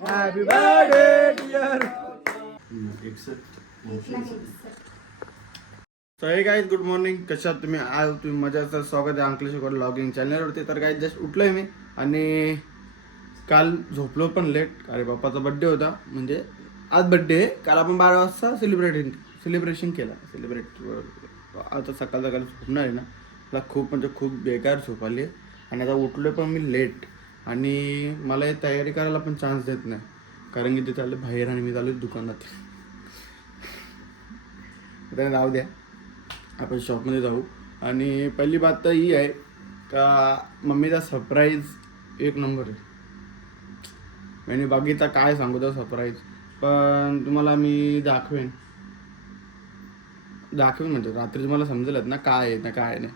Happy birthday dear. So hey guys good morning. कशात तुम्ही आज तुम्ही मजाचं स्वागत आहे अंकलेश्वर लॉगिंग चॅनलवरती. तर काय जस्ट उठलोय मी आणि काल झोपलो पण लेट. अरे बाप्पाचा बड्डे होता, म्हणजे आज बड्डे आहे. काल आपण 12 वाजता सेलिब्रेशन केला. आता सकाळ झोपणार आहे ना, मला खूप म्हणजे खूप बेकार झोप आली आहे. आणि आता उठलो पण मी लेट आणि मला हे तयारी करायला पण चान्स देत नाही, कारण की ते चालले बाहेर आणि मी चालू दुकानात. तर जाऊ द्या, आपण शॉपमध्ये जाऊ. आणि पहिली बात तर ही आहे का मम्मीचा सरप्राईज एक नंबर आहे. आणि बघितला काय सांगू तो सरप्राईज, पण तुम्हाला मी दाखवेन म्हणजे रात्री तुम्हाला समजेलच ना काय आहे ना काय नाही.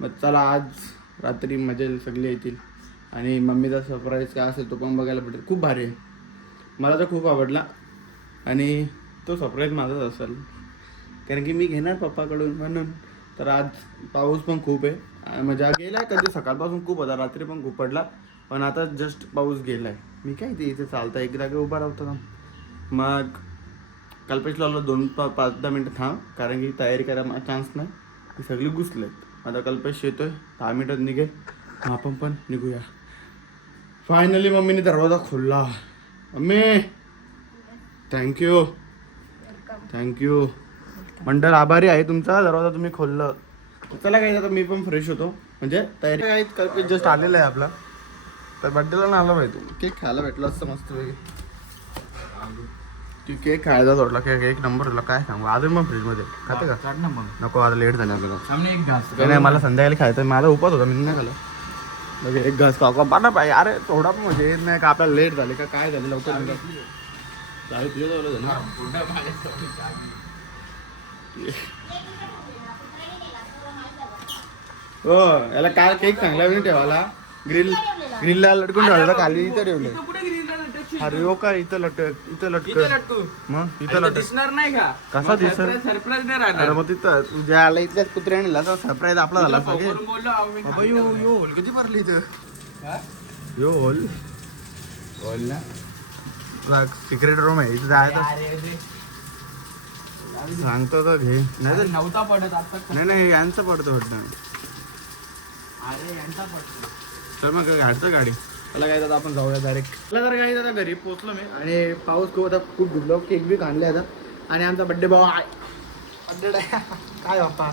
मग चला आज रात्री मजा सगळे येतील आणि मम्मीचा सरप्राईज काय असेल तो पण बघायला भेटेल. खूप भारी आहे, मला तर खूप आवडला. आणि तो सरप्राईज माझाच असेल, कारण की मी घेणार पप्पाकडून म्हणून. तर आज पाऊस पण खूप आहे, मजा गेलाय. कधी सकाळपासून खूप होता, रात्री पण खूप पडला, पण आता जस्ट पाऊस गेलाय. मी काय इथे चालता एक जागा उभा राहतो. मग कल्पेश लावला 2-5-10 मिनटं थांब, कारण की तयारी करायला चान्स नाही. ही सगळी घुसलेत. आता कल्पेश येतोय, 10 मिनिटात निघेल, मग आपण पण निघूया. फायनली मम्मीने दरवाजा खोलला. मम्मी थँक्यू मंडळ आभारी आहे तुमचा, दरवाजा तुम्ही खोललं. चला काही आता मी पण फ्रेश होतो, म्हणजे तयारी काय कल्पेश जस्ट आलेला आहे आपला. तर बड्डेला ना आला पाहिजे, केक खायला भेटला असतं मस्त वेगळी. तू केक खायचा सोडला, केक एक नंबर तुला काय सांगू. अजून मग फ्रीजमध्ये खाते का? नको, आता लेट झाले आपल्याला. नाही मला संध्याकाळी खायचं, माझा उपास होता, मी नाही खाला. बघ एक घास खाऊ का पाहिजे. अरे थोडा पण म्हणजे येत नाही का आपल्याला लेट झाले का काय झाले लवकर हो. याला काय केक चांगला नाही ठेवायला, ग्रिलला लटकून ठेवलेला, खाली इथं ठेवले. अरे हो काय इथं लटक मग इथं लटक दिसणार नाही का? कसा दिसत सरप्राईज नाही राहणार. अरे मग तिथं तुझ्या आला इथल्याच कुत्र्याने तर सरप्राईज आपला झाला. बोललो यो होल कधी भरली इथं, यो होल ना सिक्रेट रूम आहे इथं जायचं. सांगतो तर घे, नाही तर नव्हता पडत आता. नाही यांचं पडतं वाटतं. अरे यांचा पडतो. तर मग घाडतं गाडी. त्याला काय दादा आपण जाऊया डायरेक्ट. त्याला तर काही दादा घरी पोहोचलो मी आणि पाऊस खूप आता खूप डुबलो. केक बी आणले आता आणि आमचा बड्डे भाऊ बड्डे काय बाप्पा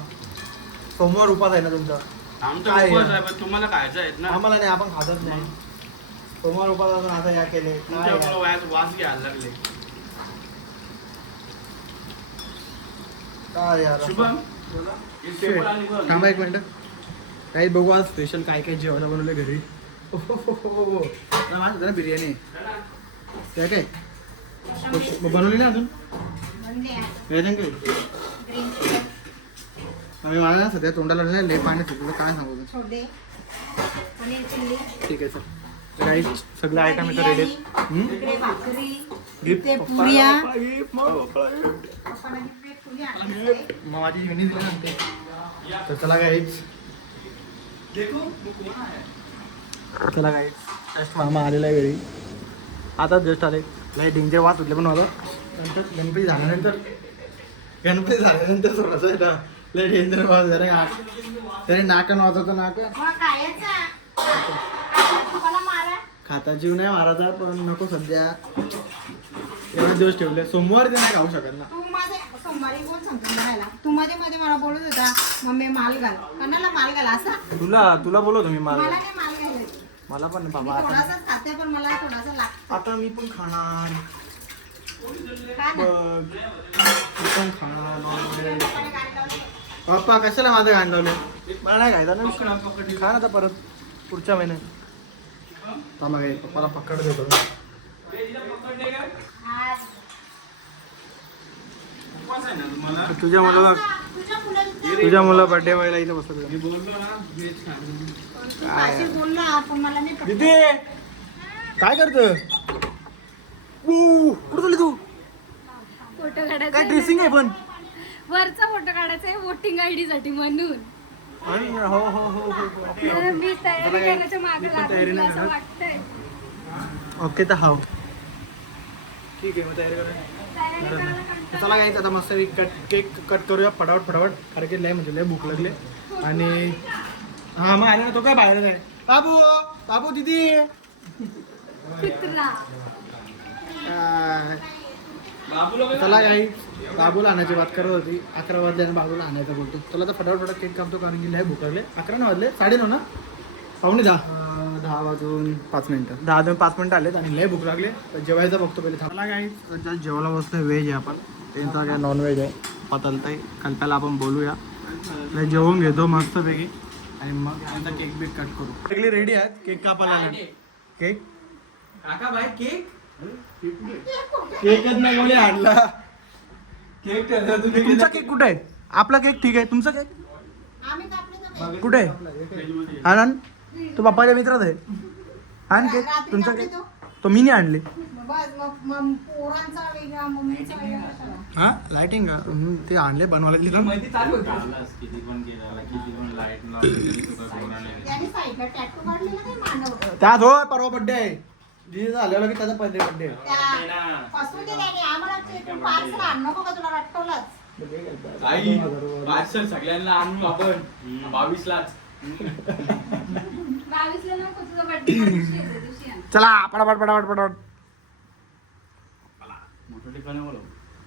सोमवार उपास आहे ना तुमचा? आमचा उपवास आहे, पण तुम्हाला खायचं आहेत ना. आम्हाला नाही, आपण खातच नाही. सोमवार उपास असून आता या केले वास घ्यायला लागले. काय यार शुभम थांबा एक मिनिट. काही बघू आज स्पेशल काय काय जेवायला बनवलं घरी. माझं ना बिर्याणी काय काय बनवली ना अजून काही. आम्ही मला ना सध्या तोंडाला लय पाणी सुटलं, काय सांगू. ठीक आहे सर, काही सगळे आयटम इथं रेडी आहेत. माझी युनिट सांगते. तर चला काहीच जस्ट मामा आलेला आहे घरी, आता जस्ट आले. लाईट डिंगचे वाच उठले पण होतं. नंतर गणपती झाल्यानंतर थोडंसं आहे ना लाईट डेंजर वाज जरा तरी नाकन वाजवतो. नाक खाता जीव नाही मारायचा, पण नको सध्या एवढे दिवस ठेवले. सोमवारी ते नाही खाऊ शकत ना. सोमवारी बोल सांगतो म्हणायला. तू मध्ये मला बोलत होता मम्मी माल घाल, कणाला माल घाल असा. तुला बोलतो मी मला नाही माल घालायचं. मला पण बाबा थोडासाच खाते, पण मला थोडासा लागतो. आता मी पण खाणार. खा ना. मी पण खाणार. पप्पा कशाला माझं गाण लावले? मला नाही खायचं ना. खा ना आता परत पुढच्या महिन्यात. थांबा काही पप्पाला पकड देतो. तुझ्या मुला बर्थडे व्हायला इथे बसत. दीदी काय करतं? कुठं चालली तू? फोटो काढायचा काय ड्रेसिंग आहे पण? वरचा फोटो काढायचा आहे वोटिंग आयडी साठी म्हणून. हो. मी तयारी करण्याच्या मागे लागले असं वाटतंय. ओके तर हाव ठीक आहे मग तयारी करूया. चला काही आता मस्त केक कट करूया फटाफट कारण की लय म्हणजे लय भूक लागले. आणि हा मग आले ना तो काय बाहेरच आहे. बाबू दिदी कुत्रा. चला काही बाबूला आणायची बात करत होती. 11 वाजल्याने बाबूला आणायचं बोलतो. चला तर फटाफट केक कापतो कारण की लय भूक लागले. 11 नाही वाजले 9:30 ना 9:45 वाजून 5 मिनिटं 10 वाजून 5 मिनिटं आलेत आणि लय भूक लागले. तर जेवायचं बघतो पहिले. थांबला काही जेवायला बसतोय. व्हेज आहे आपण त्यांचा काय नॉनव्हेज आहे पातलताई. कल्प्याला आपण बोलूया. जेवून घेतो मस्तपैकी आणि मग त्यांचा केक बीक कट करू. सगळी रेडी आहेत. केक कापायला आले. केक काका बाई केक केकच नाही कोणी आणला. केक तुमचा केक कुठे आहे? आपला केक ठीक आहे. तुमचा केक आम्ही कापले तर कुठे आहे? आनंद तो पप्पाच्या मित्रात आहे. आण केक तुमचा केक. तो मी नाही आणले. बस मग पोरांचा वेगळा मम्मीचा वेगळा कशाला? हा लाइटिंग का ते आणले बनवायला लिहिलं. त्याने साईडला टॅटू काढलेला काय मानव त्यात हो परवा बड्डे आहे. दिदी झालेला की त्याचा पहिले बड्डे आहे. त्या फसवून दे त्याने आम्हाला पार्सल आण नको का तुला रट्टवलंच. आई पार्सल सगळ्यांना आणू आपण 22 लाख 22 ला नको तुझा बर्थडे दिवशी आण. चला पटापट मोठं ठिकाणी बोलव.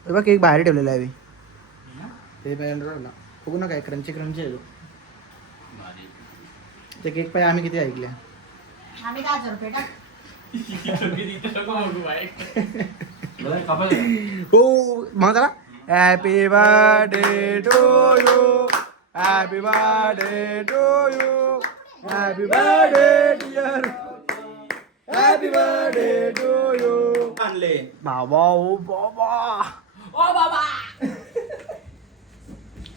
हे बघ केक बाहेर ठेवलेला आहे. ते बाहेर बघू ना काय क्रंची आहे तो. ते केक पाहिजे आम्ही किती ऐकले. आम्ही 10,000 रुपये टाक. हो मग चला. Happy birthday to you. Happy birthday to you. Happy birthday dear. Happy birthday to you. आणले बाबा ओ बाबा ओ बाबा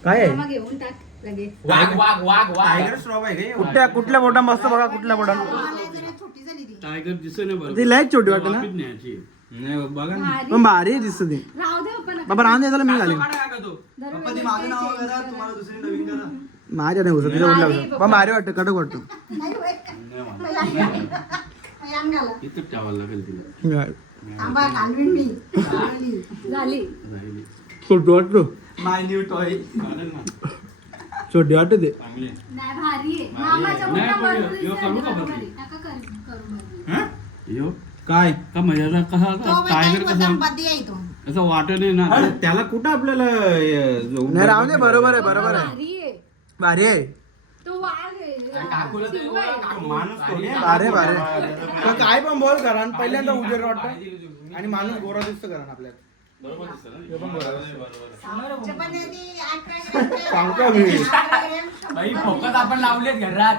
काय आहे? मामा घेऊन टाक लगेच. वाघ टायगर श्रॉफ आहे का? कुठल्या बोटा मस्त बघा कुठल्या बोटा. मला जरा छोटी झाली ती. टायगर दिसत नाही बरं. ती लय छोटी वाटते ना. नाही बघा ना. भारी. पण भारी दिसत ती. राहू दे पप्पा नका. बाबा राहून द्यायला मी घालीन. काका तो माझ्या नाही घुसत तिच्या उडल्या पण भारी वाटतं कडक वाटतं. नाही होय. मयान घाला. इथं ठेवायला लागेल तिला. आंबा घालवीन मी. झाली. छोटी वाटतो. माय न्यू टॉय. चालेल ना. छोटी वाटते ते. चांगली आहे. नाही भारी आहे. मामाच्या नाही, मोठ्या पण बर्थडे यो करू का बर्थडे? भारी. नका करू बर्थडे. यो काय का मजा कसा तो टायगर कसा बद्दी आहे तो. असं वाटत नाही ना. त्याला कुठं आपल्याला नाही राहून दे. बरोबर आहे भारी आहे. भारी आहे. तो वाघ आहे. काकूला तर शिव आहे. काकू माणूस थोडी आहे. भारी भारी. काय पण बोल करा पहिल्यांदा उजेड वाटतं आणि माणूस गोरा दिसतो करा आपल्याला. बरोबर दिसतं ना? आमच्या पण ती 11 ग्रॅम. सांगतो मी. 11 ग्रॅम, 100 बाई फोकस आपण लावलेत घरात.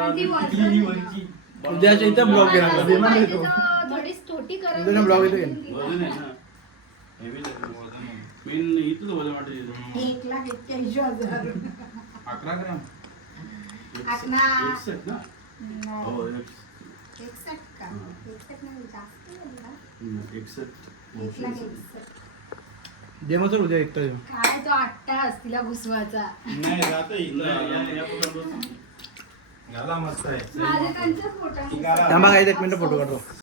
पण ती वजन- उद्याच्या इथं ब्लॉग घेणार माझी तर थोडी छोटी करत उद्या ब्लॉग येतो वजन आहे ना. हेवी वजन आहे. मेन इथंच वजन वाटत येतं. 1,81,000. 11 ग्राम. आकना. 61 ना? हो, 61 का? 61 नाही, जास्त आहे ना. 61. 1,61,000. दे मग उद्या एकटा जेवण. काय तो अट्टास तिला घुसवायचा. नाही जातं नाही, या पुढं बसून. घाला मस्त आहे. माझ्या त्यांच्याच पोटात थांबा काही 1 मिनिट फोटो काढतो.